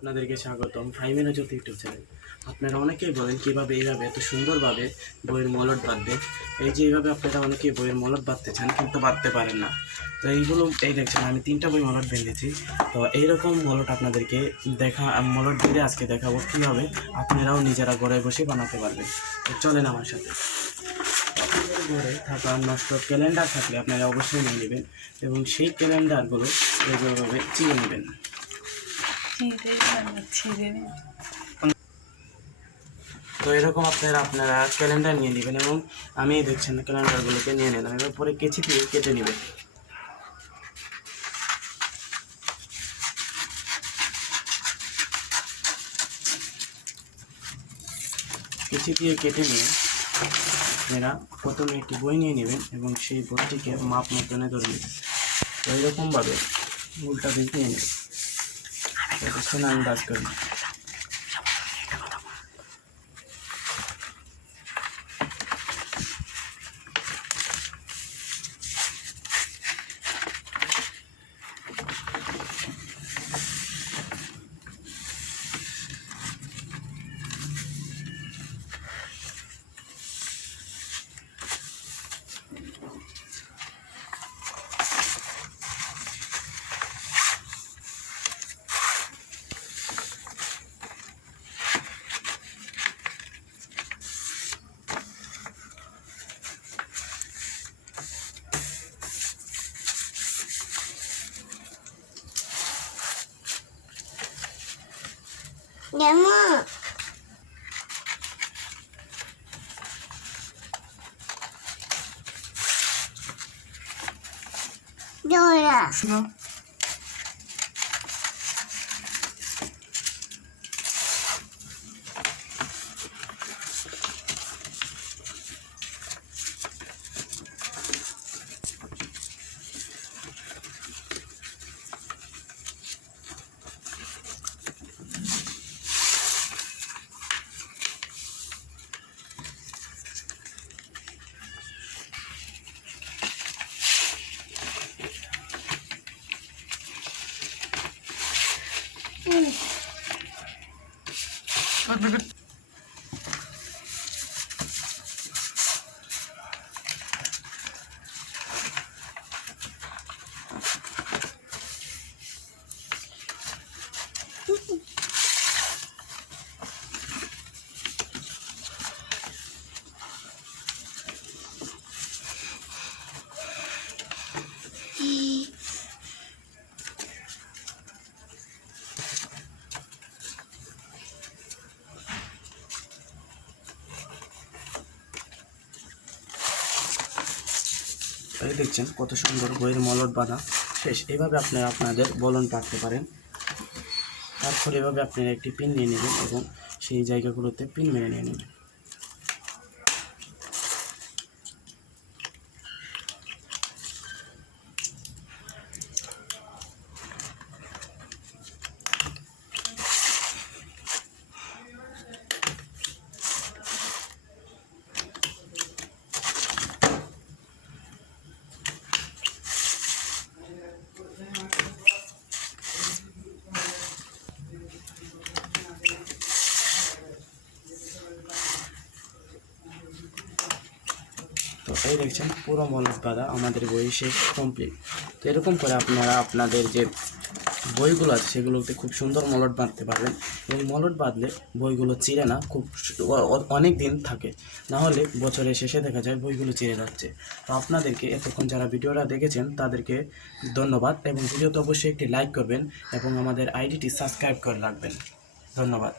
আপনাদেরকে স্বাগতম ফাইমিনা জ্যোতি YouTube channel. আপনারা অনেকেই বলেন কীভাবে এইভাবে এত সুন্দরভাবে বইয়ের মলট বাঁধবে। এই যে এইভাবে আপনারা অনেকেই বইয়ের মলট বাঁধতে চান কিন্তু বাঁধতে পারেন না। তো এইগুলো এই দেখছেন আমি 3টা বই মলট বেঁধেছি। তো এইরকম মলট আপনাদেরকে মলট বেঁধে আজকে দেখাবো কীভাবে আপনারাও নিজেরা ঘরে বসে বানাতে পারবেন। তো চলেন আমার সাথে। ঘরে থাকা নষ্ট ক্যালেন্ডার থাকলে আপনারা অবশ্যই নিয়ে নেবেন এবং সেই ক্যালেন্ডারগুলো এইভাবে চিরে নেবেন। তো এরকম আপনারা ক্যালেন্ডার নিয়ে নেবেন এবং আমি দেখছেন ক্যালেন্ডারগুলোকে নিয়ে নিলাম। এবার পরে কেচি দিয়ে কেটে নেবেন। কেচি দিয়ে কেটে নিয়ে আপনারা প্রথমে একটি বই নিয়ে নেবেন এবং সেই বইটিকে মাপ মতনে ধরে নেবেন। তো এইরকমভাবে উল্টা দিক নিয়ে নেবেন, আন্দাজ করবেন। Demo. Dora. No. এই দেখছেন কত সুন্দর বইয়ের মলট বাঁধা শেষ। এভাবে আপনারা আপনাদের বলন পাততে পারেন। তারপর এভাবে আপনারা একটি পিন নিয়ে নেবেন এবং সেই জায়গাগুলোতে পিন মেরে নিয়ে নেবেন। তো এই দেখছেন পুরো মলট বাঁধা আমাদের বই শেষ কমপ্লিট। তো এরকম করে আপনারা আপনাদের যে বইগুলো আছে সেগুলোতে খুব সুন্দর মলট বাঁধতে পারবেন এবং মলট বাঁধলে বইগুলো চিরে না, খুব অনেক দিন থাকে। না হলে বছরের শেষে দেখা যায় বইগুলো চিরে যাচ্ছে। তো আপনাদেরকে এতক্ষণ যারা ভিডিওটা দেখেছেন তাদেরকে ধন্যবাদ এবং ভিডিওতে অবশ্যই একটি লাইক করবেন এবং আমাদের আইডিটি সাবস্ক্রাইব করে রাখবেন। ধন্যবাদ।